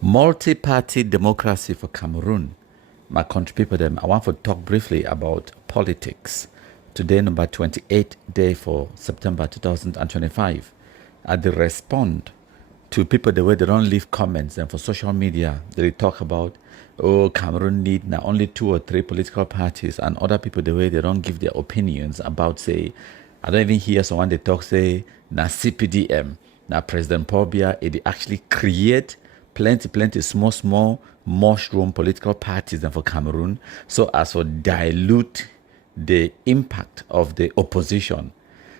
Multi-party democracy for Cameroon. My country people, them, I want to talk briefly about politics. Today, number 28 day for September 2025. I did respond to people the way they don't leave comments and for social media, they talk about, oh, Cameroon need now only 2 or 3 political parties, and other people the way they don't give their opinions about, say, I don't even hear someone they talk, say, na CPDM, na President Paul Biya, it actually create plenty small mushroom political parties and for Cameroon, so as to dilute the impact of the opposition.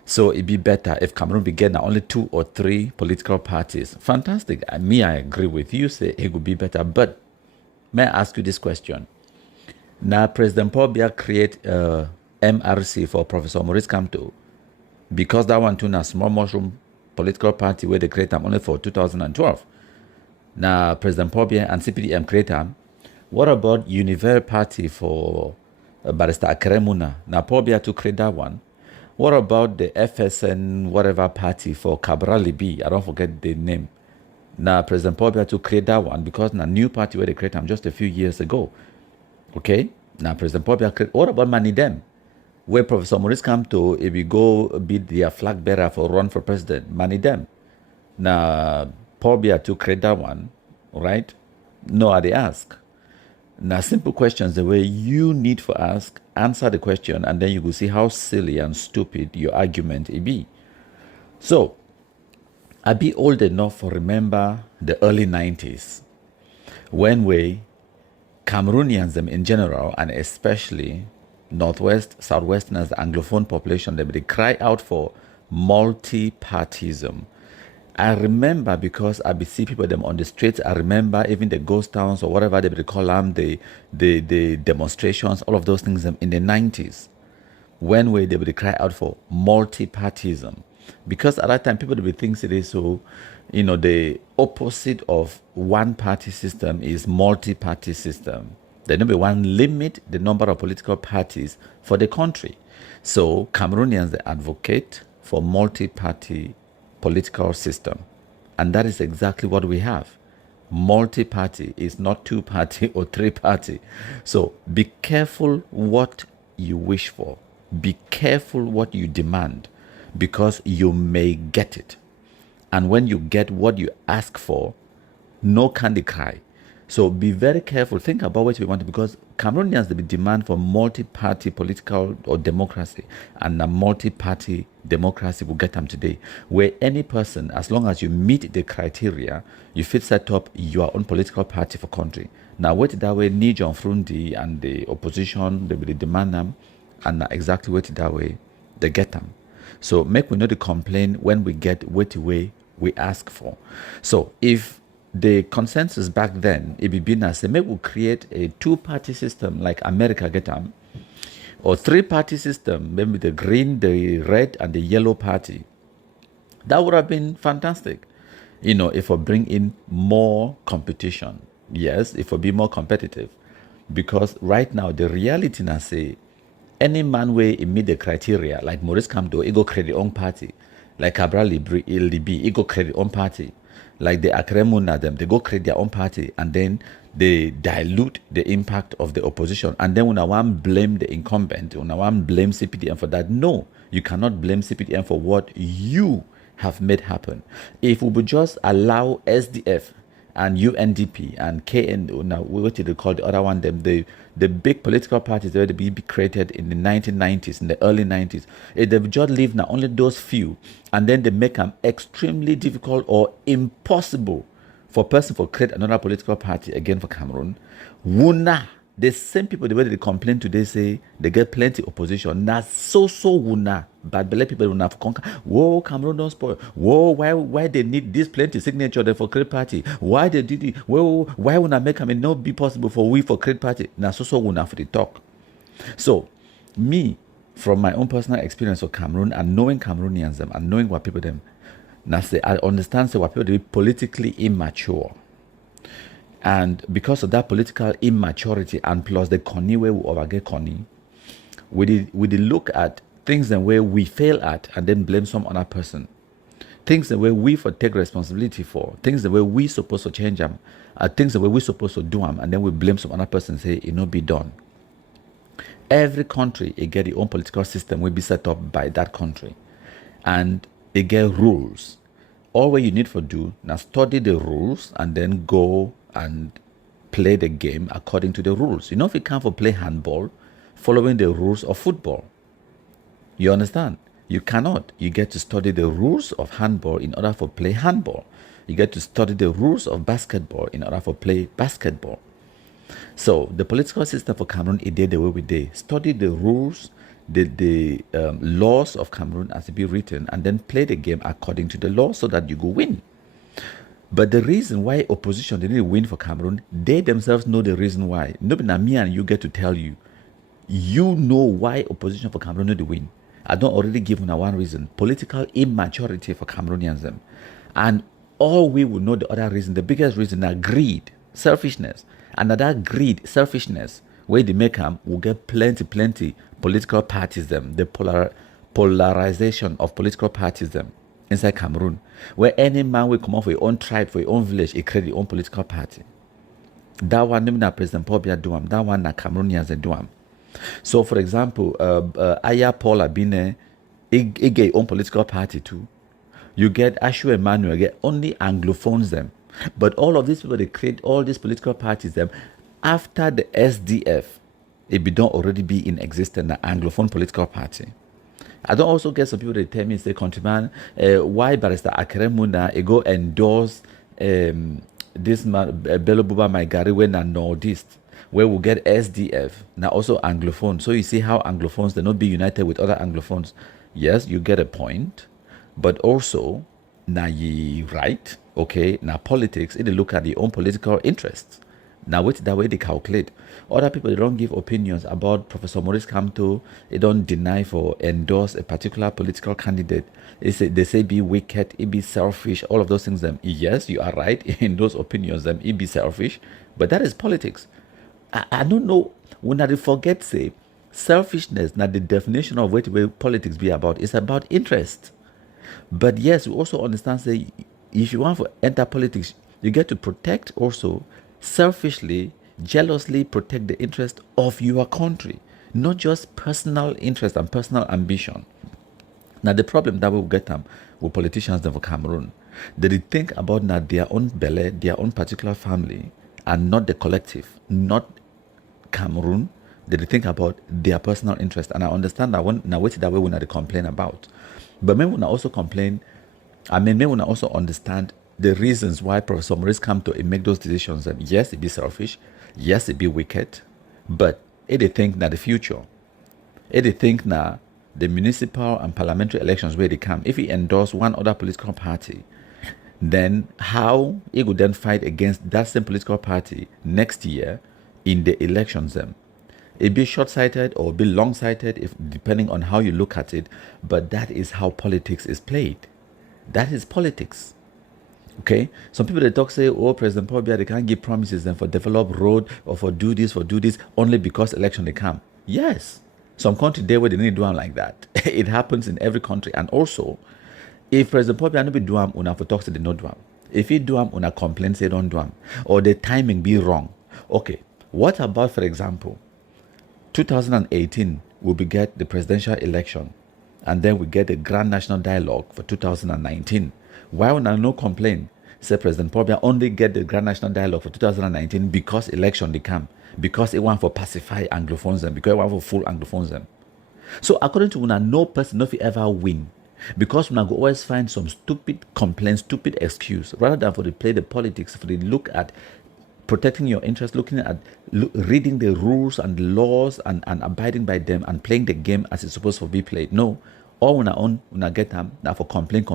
So it'd be better if Cameroon began only 2 or 3 political parties. Fantastic. I agree with you, say it would be better. But may I ask you this question? Now, President Paul Biya create MRC for Professor Maurice Kamto because that one too na small mushroom political party where they create them only for 2012. Now, President Paul Biya and CPDM create them. What about Universal Party for Barrister Akeremuna? Now, Paul Biya to create that one. What about the FSN whatever party for Cabral Libi? I don't forget the name. Now, President Paul Biya to create that one because na new party where they create them just a few years ago. Okay? Now, President Paul Biya create. What about Manidem? Where Professor Maurice Kamto, if you go be their flag bearer for run for president, Manidem. Now, Paul Biya to create that one, right? No, I they ask. Now, simple questions the way you need for ask, answer the question, and then you will see how silly and stupid your argument it be. So, I be old enough to remember the early 90s when we, Cameroonians them in general, and especially Northwest, Southwesterners, the Anglophone population, they cry out for multi-partyism. I remember because I be see people them on the streets. I remember even the ghost towns or whatever they call them, the demonstrations, all of those things in the 90s. When they would cry out for multi-partyism. Because at that time people would think it is so, the opposite of one party system is multi-party system. The number one limit the number of political parties for the country. So Cameroonians they advocate for multi-party political system, and that is exactly what we have. Multi-party is not 2-party or 3-party. So be careful what you wish for, be careful what you demand, because you may get it, and when you get what you ask for, no candy cry. So be very careful. Think about what you want, because Cameroonians, they demand for multi-party political or democracy, and a multi-party democracy will get them today, where any person, as long as you meet the criteria, you fit set up your own political party for country. Now, what that way, Nijon Frundi and the opposition, they will demand them, and exactly what that way, they get them. So make we know the complaint when we get what way we ask for. So if the consensus back then, it would be nice. Maybe we'll create a 2-party system like America get them, or 3-party system, maybe the green, the red, and the yellow party. That would have been fantastic. If we bring in more competition. Yes, if we be more competitive. Because right now, the reality now say, any man way meet the criteria, like Maurice Kamto, he go create the own party. Like Cabral Libi, he go create the own party. Like the Akremuna them, they go create their own party, and then they dilute the impact of the opposition. And then when I want blame the incumbent, when I want blame CPDM for that, no, you cannot blame CPDM for what you have made happen. If we would just allow SDF and UNDP and KN, now what did they call the other one? Them the big political parties that be created in the 1990s, in the early 90s. If they've just leave now only those few, and then they make them extremely difficult or impossible for a person to create another political party again for Cameroon. Wuna, the same people the way they complain today say they get plenty opposition. Na so wuna, but believe people will have conquer. Whoa, Cameroon don't spoil. Whoa, why they need this plenty signature there for create party? Why they did it? Whoa, why would I make them not be possible for we for create party? Na so wuna for the talk. So me, from my own personal experience of Cameroon and knowing Cameroonians them and knowing what people them, now say I understand say what people they be politically immature. And because of that political immaturity and plus the conny where we overget conny, we did look at things and where we fail at and then blame some other person. things the way we for take responsibility for, things the way we supposed to change them, things the way we supposed to do them, and then we blame some other person and say it not be done. Every country it get its own political system will be set up by that country, and it get rules. All what you need to do now study the rules and then go and play the game according to the rules. You know, if you can't for play handball, following the rules of football. You understand? You cannot. You get to study the rules of handball in order for play handball. You get to study the rules of basketball in order for play basketball. So the political system for Cameroon, it did the way we did. Study the rules, the laws of Cameroon as it be written, and then play the game according to the law so that you go win. But the reason why opposition didn't win for Cameroon, they themselves know the reason why. Nobody, me and you get to tell you. You know why opposition for Cameroon didn't win. I don't already give you one reason. Political immaturity for Cameroonians. And all we will know the other reason, the biggest reason are greed, selfishness. And that greed, selfishness, where they make them, will get plenty political parties the polarization of political parties inside Cameroon, where any man will come off for your own tribe, for your own village, he create your own political party. That one, na President Pobia do that one, na Cameroonians do them. So, for example, Aya Paul Abine, he get own political party too. You get Ashu Emmanuel, get only Anglophones them. But all of these people, they create all these political parties them after the SDF, it be don't already be in existence, an Anglophone political party. I don't also get some people that tell me, say, countryman, why Barrister Akeremuna, go endorse this man, Bello Buba Maigari, when a Nordist, where we get SDF, now also Anglophone. So you see how Anglophones, they not be united with other Anglophones. Yes, you get a point, but also, now you right, okay, now politics, they look at their own political interests. Now, with that way they calculate. Other people, they don't give opinions about Professor Maurice Kamto. They don't deny for endorse a particular political candidate. They say be wicked, it be selfish, all of those things. Yes, you are right in those opinions. It be selfish, but that is politics. I don't know, when I forget, say, selfishness, now the definition of what politics be about is about interest. But yes, we also understand, say, if you want to enter politics, you get to protect also, selfishly, jealously protect the interest of your country, not just personal interest and personal ambition. Now, the problem that we will get them with politicians for Cameroon, they think about now their own belly, their own particular family, and not the collective, not Cameroon. They think about their personal interest. And I understand that when now wait that way when they complain about. But maybe when I also complain, maybe when I also understand the reasons why Professor Maurice come to make those decisions. And yes, it be selfish. Yes, it be wicked. But they think that the future. They think now the municipal and parliamentary elections where they come. If he endorse one other political party, then how he would then fight against that same political party next year in the elections. It be short-sighted or be long-sighted, if depending on how you look at it. But that is how politics is played. That is politics. Okay, some people they talk say, oh, President Paul Biya, they can't give promises and for develop road or for do this only because election they come. Yes, some country there where they need to do them like that. It happens in every country. And also, if President Paul Biya no be do them, una for talk say they not do them. If he do them, una complain say don't do them, or the timing be wrong. Okay, what about, for example, 2018 we will get the presidential election, and then we get the Grand National Dialogue for 2019. Why would I no complain? Say President Paul Biya only get the Grand National Dialogue for 2019 because election they come, because it want for pacify Anglophones them, because it want for full Anglophones them. So according to una, no person no ever win, because una go always find some stupid complaints, stupid excuse, rather than for they play the politics, for they look at protecting your interest, looking at reading the rules and the laws and abiding by them and playing the game as it's supposed to be played. No. All una get them now for complain.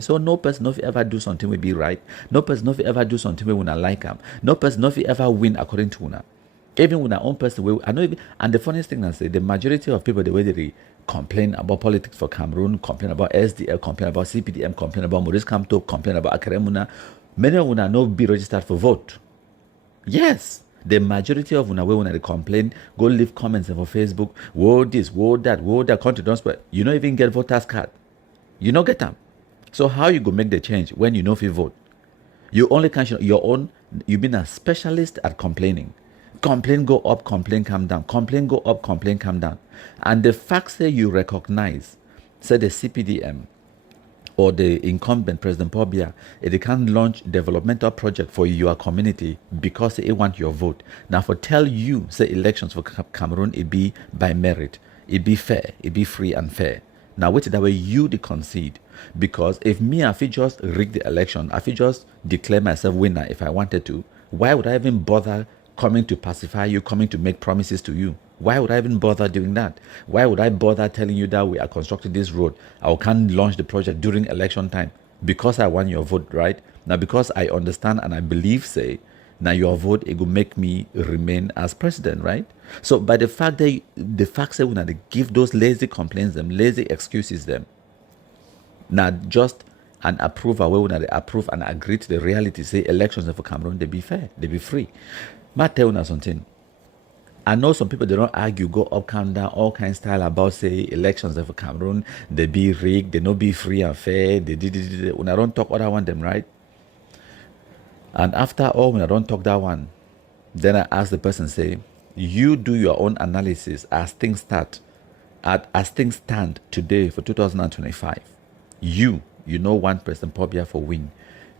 So no person no ever do something will be right. No person no ever do something we una like them. No person no ever win according to una. Even with our own person, I know. And the funniest thing I say, the majority of people the way they complain about politics for Cameroon, complain about SDL, complain about CPDM, complain about Maurice Kamto, complain about Akeremuna, many of una no be registered for vote. Yes. The majority of una when they complain, go leave comments for Facebook, whoa this, whoa that, country don't spread. You don't even get voters card. You don't get them. So how you go make the change when you know if you vote? You only can your own. You've been a specialist at complaining. Complain go up, complain come down. Complain go up, complain come down. And the facts that you recognize, say the CPDM or the incumbent President Pobia, they can launch developmental project for your community because they want your vote. Now for tell you, say elections for Cameroon, it be by merit, it be fair, it be free and fair. Now wait that way you the concede. Because if me, I just rig the election, I just declare myself winner if I wanted to, why would I even bother coming to pacify you, coming to make promises to you? Why would I even bother doing that? Why would I bother telling you that we are constructing this road? I can't launch the project during election time because I want your vote, right? Now, because I understand and I believe, say, now your vote, it will make me remain as president, right? So by the fact that the facts that when they give those lazy complaints, them lazy excuses, them, now just an approval where when they approve and agree to the reality, say elections for Cameroon, they be fair, they be free. Ma tell you something. I know some people, they don't argue, go up, come down, all kinds of style about, say, elections for Cameroon, they be rigged, they no be free and fair, they did. When I don't talk other one, them, right? And after all, when I don't talk that one, then I ask the person, say, you do your own analysis as things start, as things stand today for 2025. You know want President Pobia for win.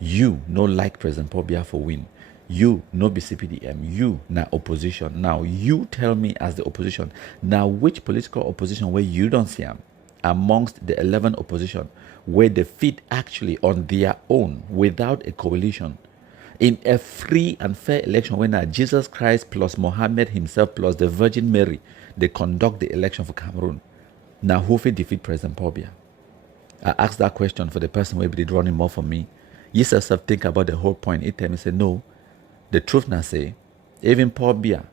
You no like President Pobia for win. You no be CPDM. You na opposition. Now you tell me as the opposition. Now which political opposition where you don't see them amongst the 11 opposition where they fit actually on their own without a coalition in a free and fair election when Jesus Christ plus Mohammed himself plus the Virgin Mary they conduct the election for Cameroon. Now who fit defeat President Pobia? I asked that question for the person who did running more for me. You yourself think about the whole point. It tell me say no. The truth now say, even Pobia,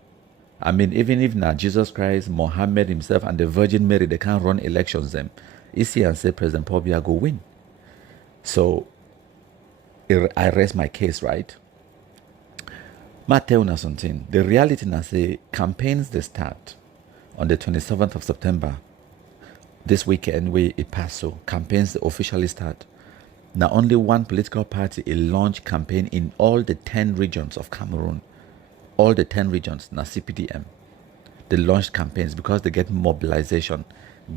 I mean, even if now Jesus Christ, Mohammed himself, and the Virgin Mary, they can't run elections them. You see and say President Pobia go win. So I rest my case, right? Ma tell you something. The reality now say campaigns they start on the 27th of September. This weekend we it pass so campaigns officially start. Now only one political party a launch campaign in all the 10 regions of Cameroon. All the 10 regions, now CPDM. They launched campaigns because they get mobilization,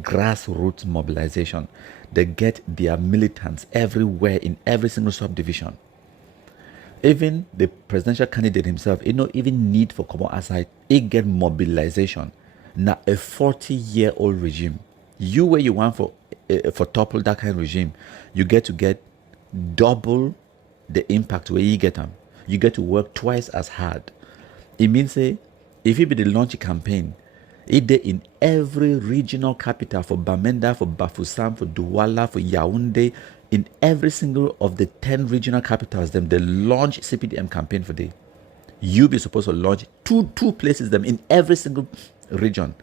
grassroots mobilization. They get their militants everywhere in every single subdivision. Even the presidential candidate himself, he no even need for common aside, he get mobilization. Now a 40-year-old regime. You where you want for topple that kind of regime, you get to get double the impact where you get them. You get to work twice as hard. It means say, if you be the launch campaign, it dey in every regional capital for Bamenda, for Bafoussam, for Douala, for Yaoundé, in every single of the 10 regional capitals, them they launch CPDM campaign for day. You be supposed to launch two places them in every single region.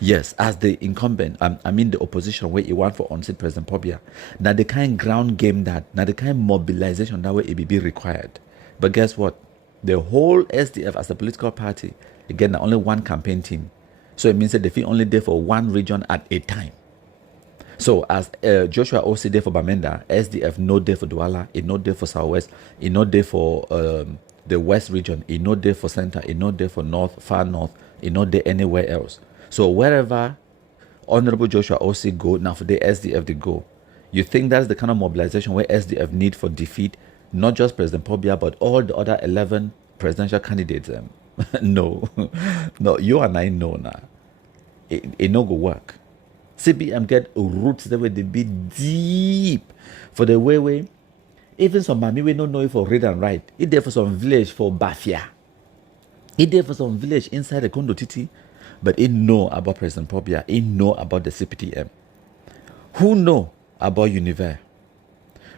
Yes, as the incumbent, I mean the opposition where you want for on-seat President Pobia. Now the kind ground game that, now the kind mobilization that way it be required. But guess what? The whole SDF as a political party, again, only one campaign team. So it means that they feel only there for one region at a time. So as Joshua OC there for Bamenda, SDF no there for Douala, it no there for Southwest, it no there for the West region, it no there for Center, it no there for North, Far North, it no there anywhere else. So wherever Honorable Joshua OC go, now for the SDF they go. You think that's the kind of mobilization where SDF need for defeat, not just President Pobia, but all the other 11 presidential candidates? No, no, you and I know now. It no go work. CBM get roots that way they be deep for the way. Even some mammy we don't know if for read and write. It there for some village for Bafia. It there for some village inside the Kondo Titi. But it know about President Pobia. It know about the CPTM. Who know about Univer?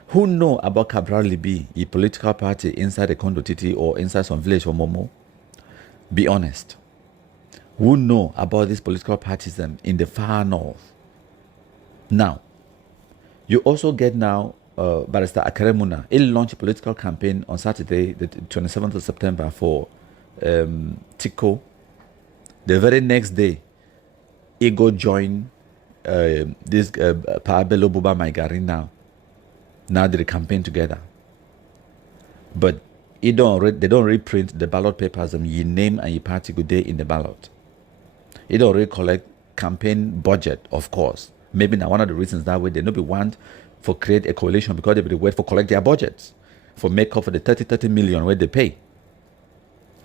Who know about Cabral Libi, a political party inside the Kondo Titi or inside some village for Momo? Be honest. Who know about these political parties in the far north? Now, you also get now Barrister Akaremuna. He launched a political campaign on Saturday, the 27th of September for Tiko. The very next day, he go join this Paabelo Buba Maigari now Now they campaign together. But they don't reprint the ballot papers and your name and your party good day in the ballot. They don't really collect campaign budget, of course. Maybe now one of the reasons that way they don't be want for create a coalition because they be wait for collect their budgets for make up for the 30 million where they pay.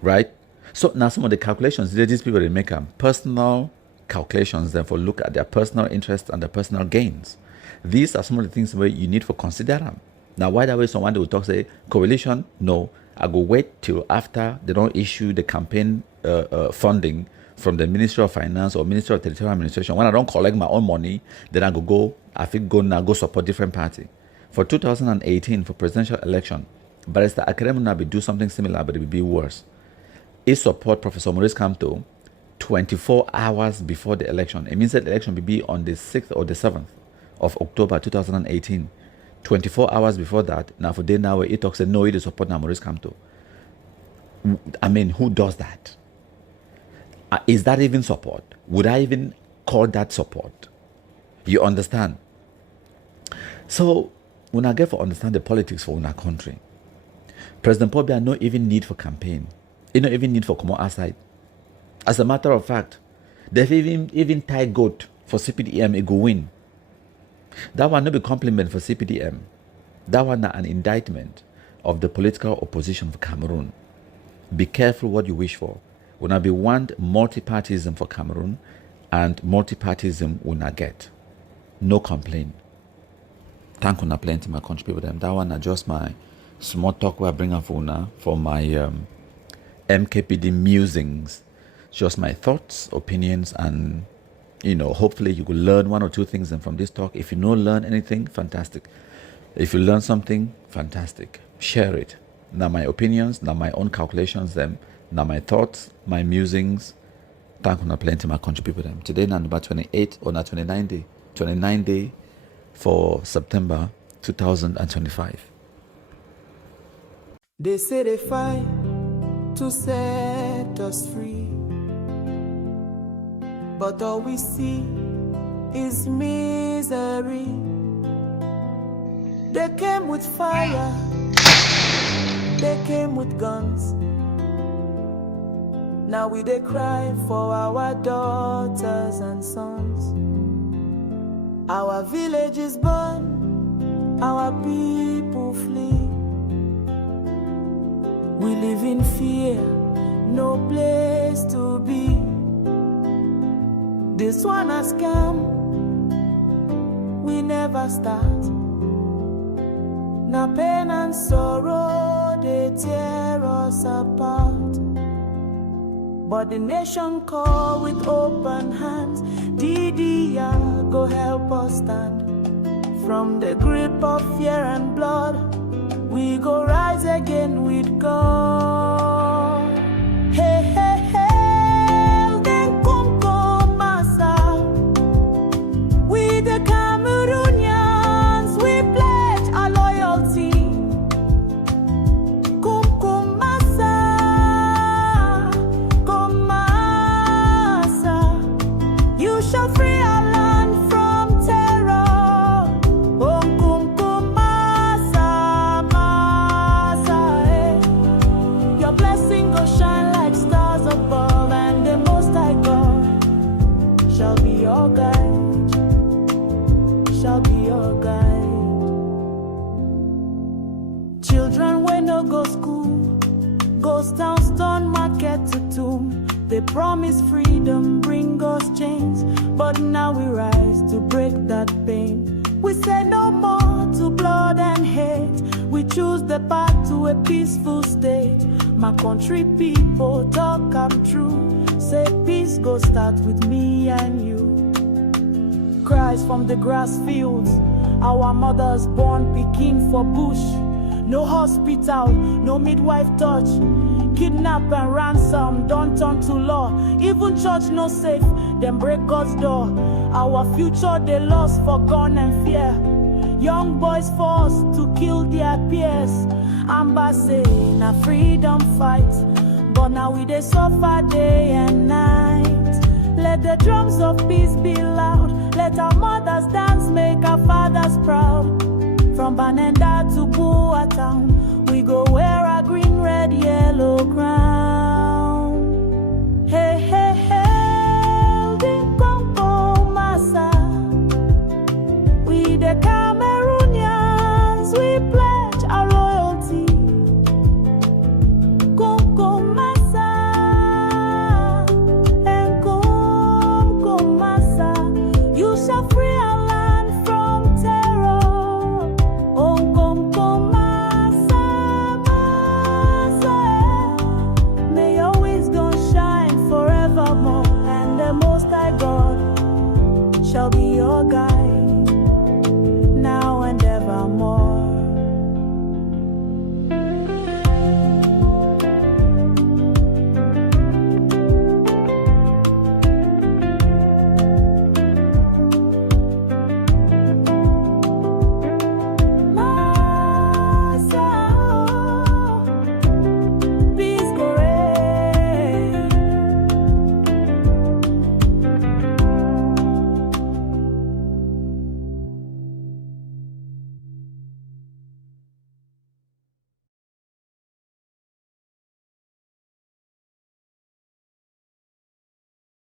Right? So now some of the calculations these people they make personal calculations, therefore look at their personal interests and their personal gains. These are some of the things where you need to consider them. Now, why that way someone will talk say coalition? No, I go wait till after they don't issue the campaign funding from the Ministry of Finance or Ministry of Territorial Administration. When I don't collect my own money, then I go support different party. For 2018 for presidential election, Barrister Akerem will do something similar, but it will be worse. He support Professor Maurice Kamto 24 hours before the election. It means that the election will be on the 6th or the 7th of October 2018. 24 hours before that, now for day now, he talks, no, he support Maurice Kamto. I mean, who does that? Is that even support? Would I even call that support? You understand? So, when I get to understand the politics for our country, President Paul Biya no even need for campaign. He no even need for come outside. As a matter of fact, they've even tie goat for CPDM, it go win. That one no be compliment for CPDM. That one an indictment of the political opposition for Cameroon. Be careful what you wish for. When I be want multi-partyism for Cameroon, and multi-partyism will not get. No complaint. Thank you plenty my country people them. That one are just my small talk where I bring up for my MKPD musings. Just my thoughts, opinions, and hopefully you will learn one or two things from this talk. If you don't learn anything, fantastic. If you learn something, fantastic. Share it. Now my opinions, now my own calculations, them. Now my thoughts, my musings. Thank you plenty my country people them. Today now about 28 or not 29 day for September 2025. They say they fight to set us free, but all we see is misery. They came with fire, they came with guns. Now we they cry for our daughters and sons. Our villages burn, our people flee. We live in fear, no place to be. This one a scam, we never start. Now pain and sorrow, they tear us apart. But the nation call with open hands. DDR go help us stand. From the grip of fear and blood, we go rise again with God. Hey, hey, hey, then come massa. We the Cameroonians, we pledge our loyalty. Come massa, come massa. You shall free our land from terror. Your blessing go shine like stars above, and the Most High God shall be your guide, shall be your guide. Children when no go school, ghost town, stone market to tomb. They promise freedom, bring us chains, but now we rise to break that pain. We say no more to blood and hate. We choose the path to a peaceful state. My country people talk I'm true. Say peace go start with me and you. Cries from the grass fields, our mothers born picking for bush. No hospital, no midwife touch. Kidnap and ransom, don't turn to law. Even church no safe, them break God's door. Our future they lost for gun and fear. Young boys forced to kill their peers. Amba say na freedom fight, but now we they suffer day and night. Let the drums of peace be loud. Let our mothers dance, make our fathers proud. From From Banenda to Bua Town, we go wear a green, red, yellow crown.